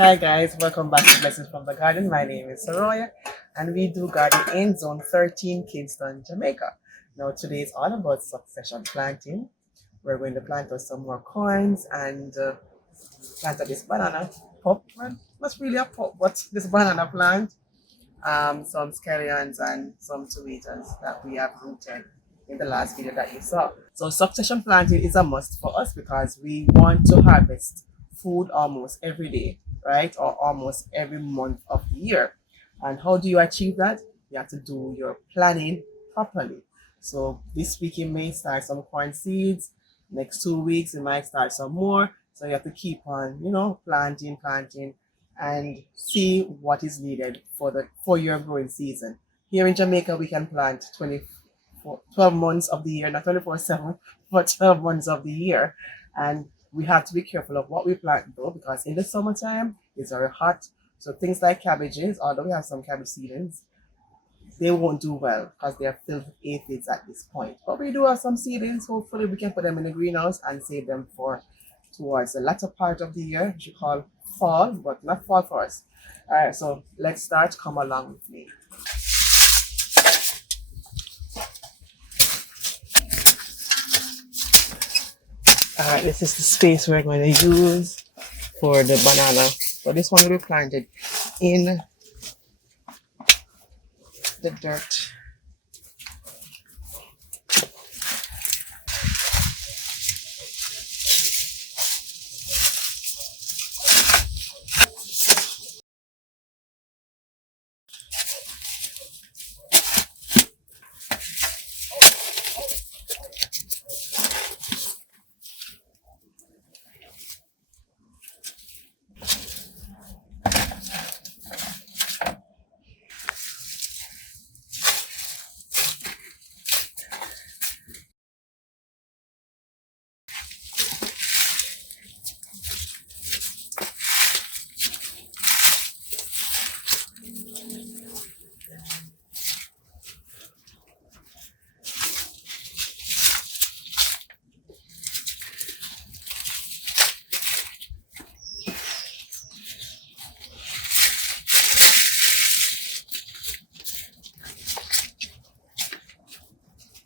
Hi guys, welcome back to Blessings from the Garden. My name is Saroya and we do garden in Zone 13, Kingston, Jamaica. Now today is all about succession planting. We're going to plant us some more coins and plant this banana pop. Well, not really a pop, but this banana plant, some scallions and some tomatoes that we have rooted in the last video that you saw. So succession planting is a must for us because we want to harvest food almost every day, right? Or almost every month of the year. And how do you achieve that? You have to do your planning properly. So this week you may start some corn seeds. Next 2 weeks you might start some more. So you have to keep on, planting and see what is needed for your growing season. Here in Jamaica we can plant 12 months of the year, not 24/7, but 12 months of the year. And we have to be careful of what we plant though, because in the summertime it's very hot. So things like cabbages, although we have some cabbage seedlings, they won't do well because they are filled with aphids at this point. But we do have some seedlings. Hopefully we can put them in the greenhouse and save them for towards the latter part of the year, which we call fall, but not fall for us. All right, so let's start. Come along with me. All right, this is the space we're going to use for the banana. So this one will be planted in the dirt.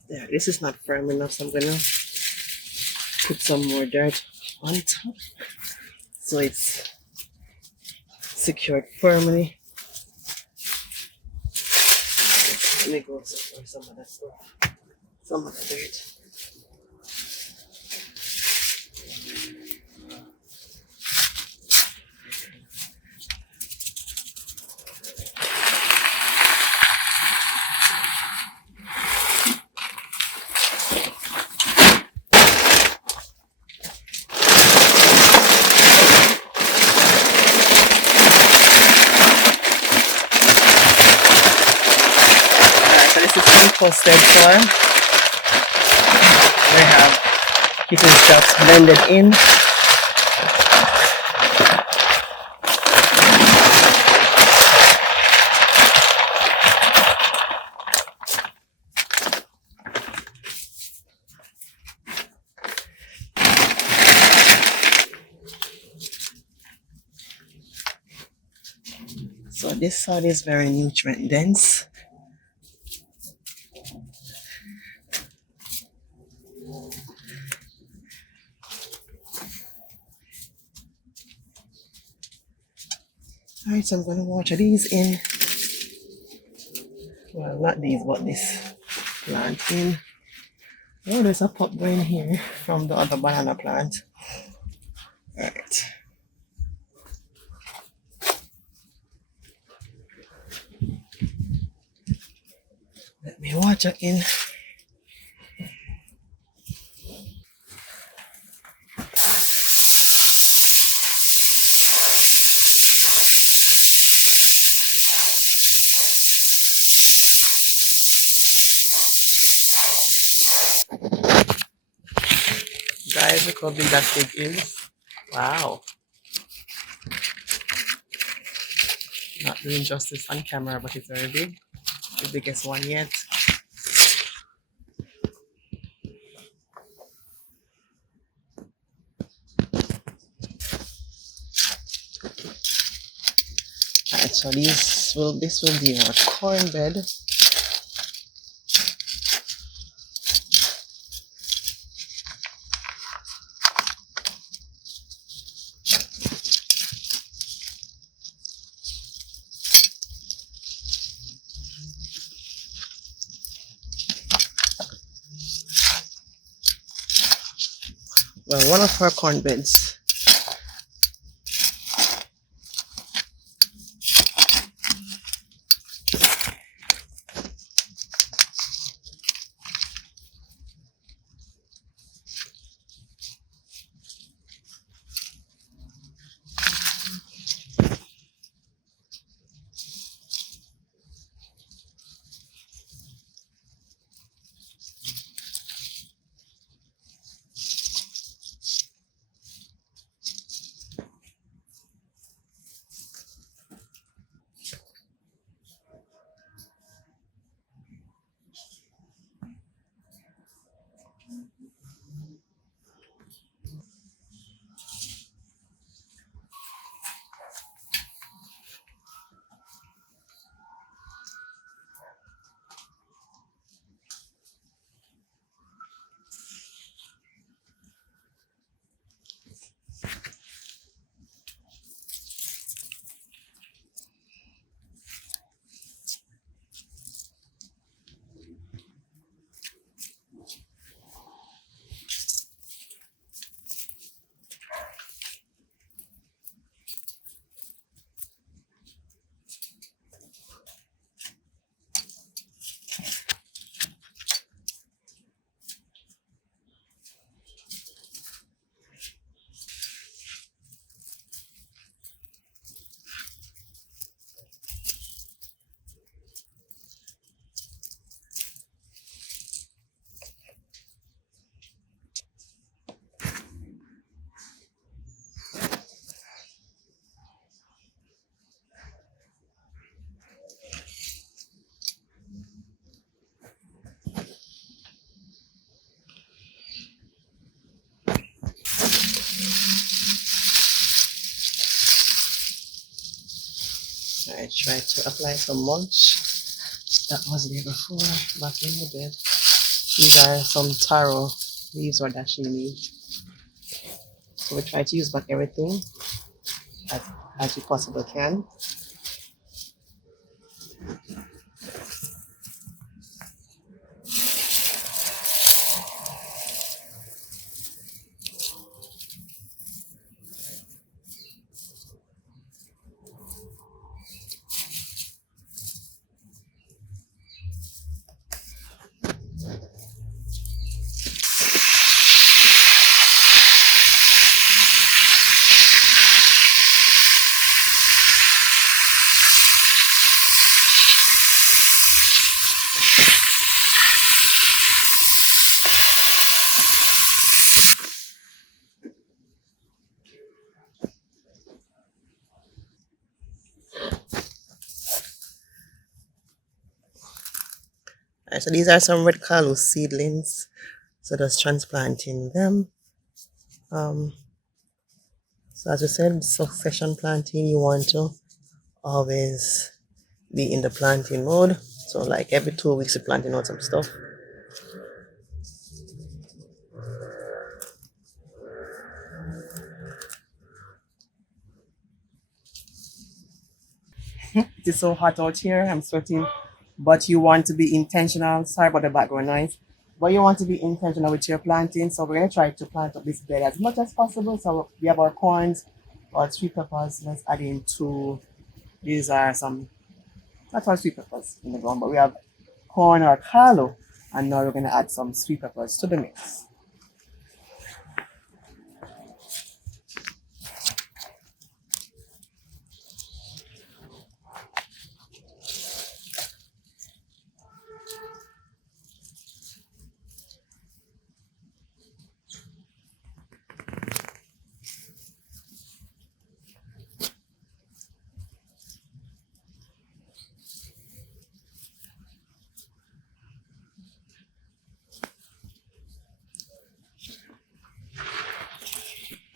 There, this is not firm enough, so I'm gonna put some more dirt on top so it's secured firmly. Let me go for some of that stuff, some of the dirt. Alright, so this is composted soil. We have kitchen stuff blended in. So this soil is very nutrient dense. Alright, so I'm going to water these in. Well, not these, but this plant in. Oh, there's a pot going here from the other banana plant. Alright. Let me water in. Guys, look how big that stick is. Wow. Not doing justice on camera, but it's very big. The biggest one yet. So this will be our corn bed. Well, one of our corn beds. I tried to apply some mulch that was there before back in the bed. These are some taro leaves or dashing leaves. So we try to use back everything as, as we possibly can. Alright, so these are some red Carlos seedlings. So just transplanting them. So as we said, succession planting, you want to always be in the planting mode. So like every 2 weeks you're planting out some stuff. It is so hot out here, I'm sweating. But you want to be intentional. Sorry about the background noise. But you want to be intentional with your planting. So we're gonna try to plant up this bed as much as possible. So we have our corns, our sweet peppers. Let's add in two. These are some, not all sweet peppers in the ground, but we have corn or callo. And now we're gonna add some sweet peppers to the mix.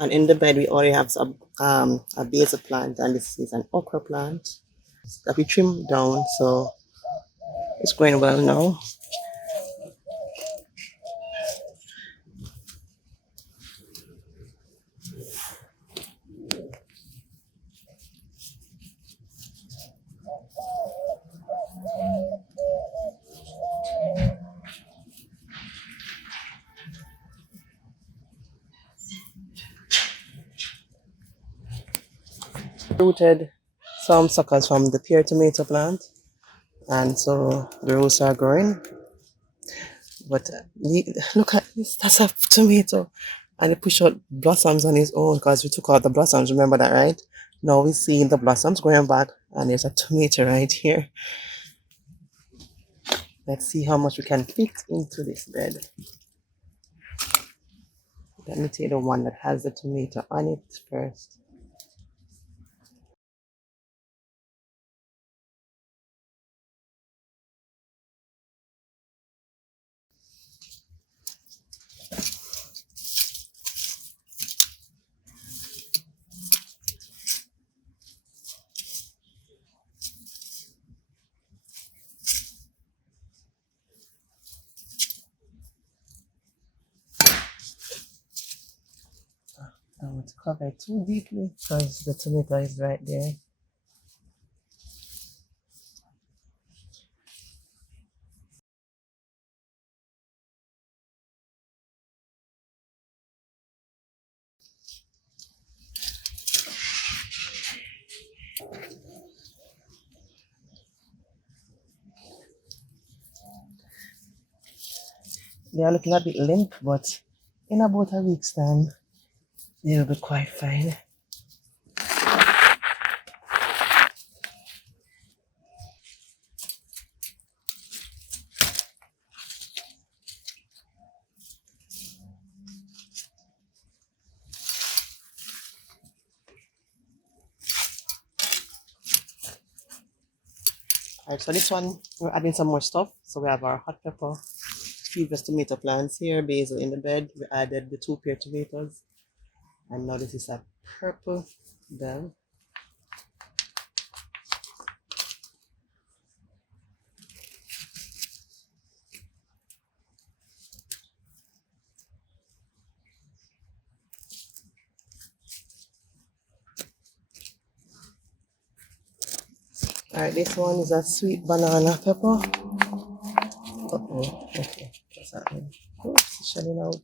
And in the bed, we already have some a basil plant, and this is an okra plant. that we trim down, so it's going well now. Rooted some suckers from the pear tomato plant, and so the roots are growing. But look at this, that's a tomato, and it pushed out blossoms on its own because we took out the blossoms. Remember that, right? Now we're seeing the blossoms growing back, and there's a tomato right here. Let's see how much we can fit into this bed. Let me take the one that has the tomato on it first. I don't want to cover it too deeply because the tomato is right there. They are looking a bit limp, but in about a week's time, they'll be quite fine. Alright, so this one, we're adding some more stuff. So we have our hot pepper, previous tomato plants here, basil in the bed. We added the two pear tomatoes. And now this is a purple bell. Alright, this one is a sweet banana pepper. Uh-oh, okay, what's happening? Oops, it's shutting out.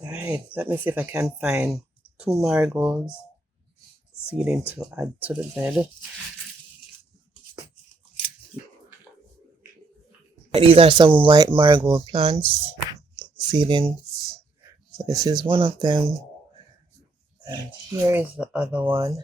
Alright, let me see if I can find two marigolds seedling to add to the bed. These are some white marigold plants, seedlings. So this is one of them. And here is the other one.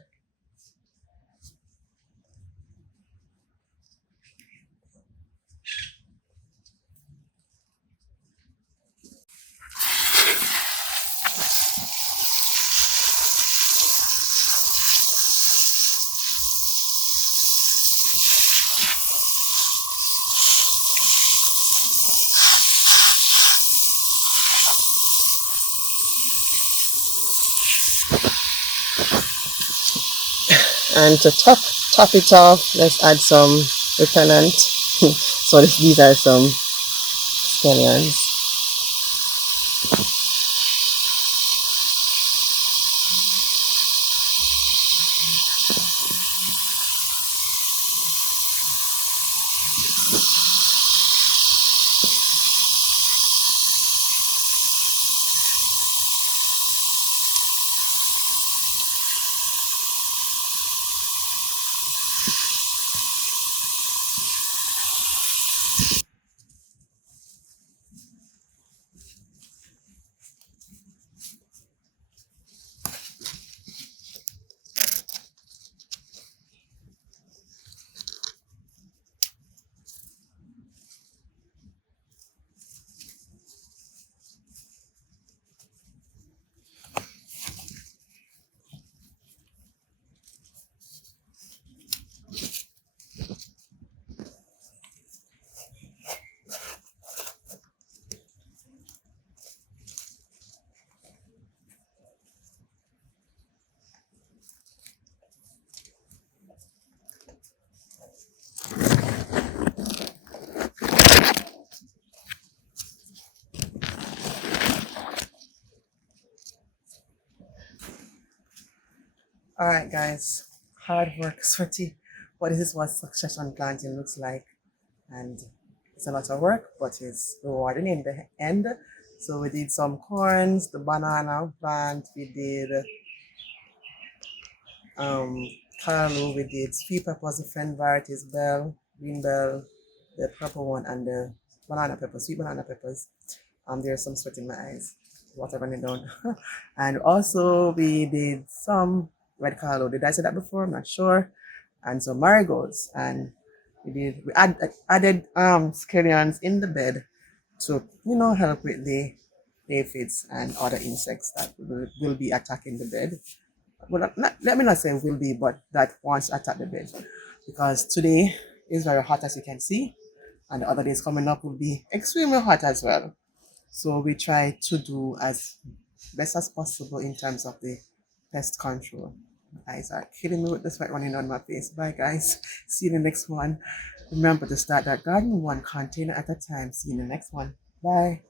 And to top it off, let's add some repellent. So these are some scallions. All right, guys. Hard work, sweaty. But this is what succession planting looks like. And it's a lot of work, but it's rewarding in the end. So we did some corns, the banana plant, we did um carlo, we did sweet peppers, different varieties, bell, green bell, the purple one, and the banana peppers, sweet banana peppers. There's some sweat in my eyes. Water running down. And also we did some red carlo. Did I say that before? I'm not sure. And some marigolds. And added scallions in the bed to help with the aphids and other insects that will be attacking the bed. Well, let me not say will be, but that wants to attack the bed. Because today is very hot, as you can see, and the other days coming up will be extremely hot as well. So we try to do as best as possible in terms of the pest control. My eyes are killing me with the sweat running on my face. Bye guys. See you in the next one. Remember to start that garden one container at a time. See you in the next one. Bye.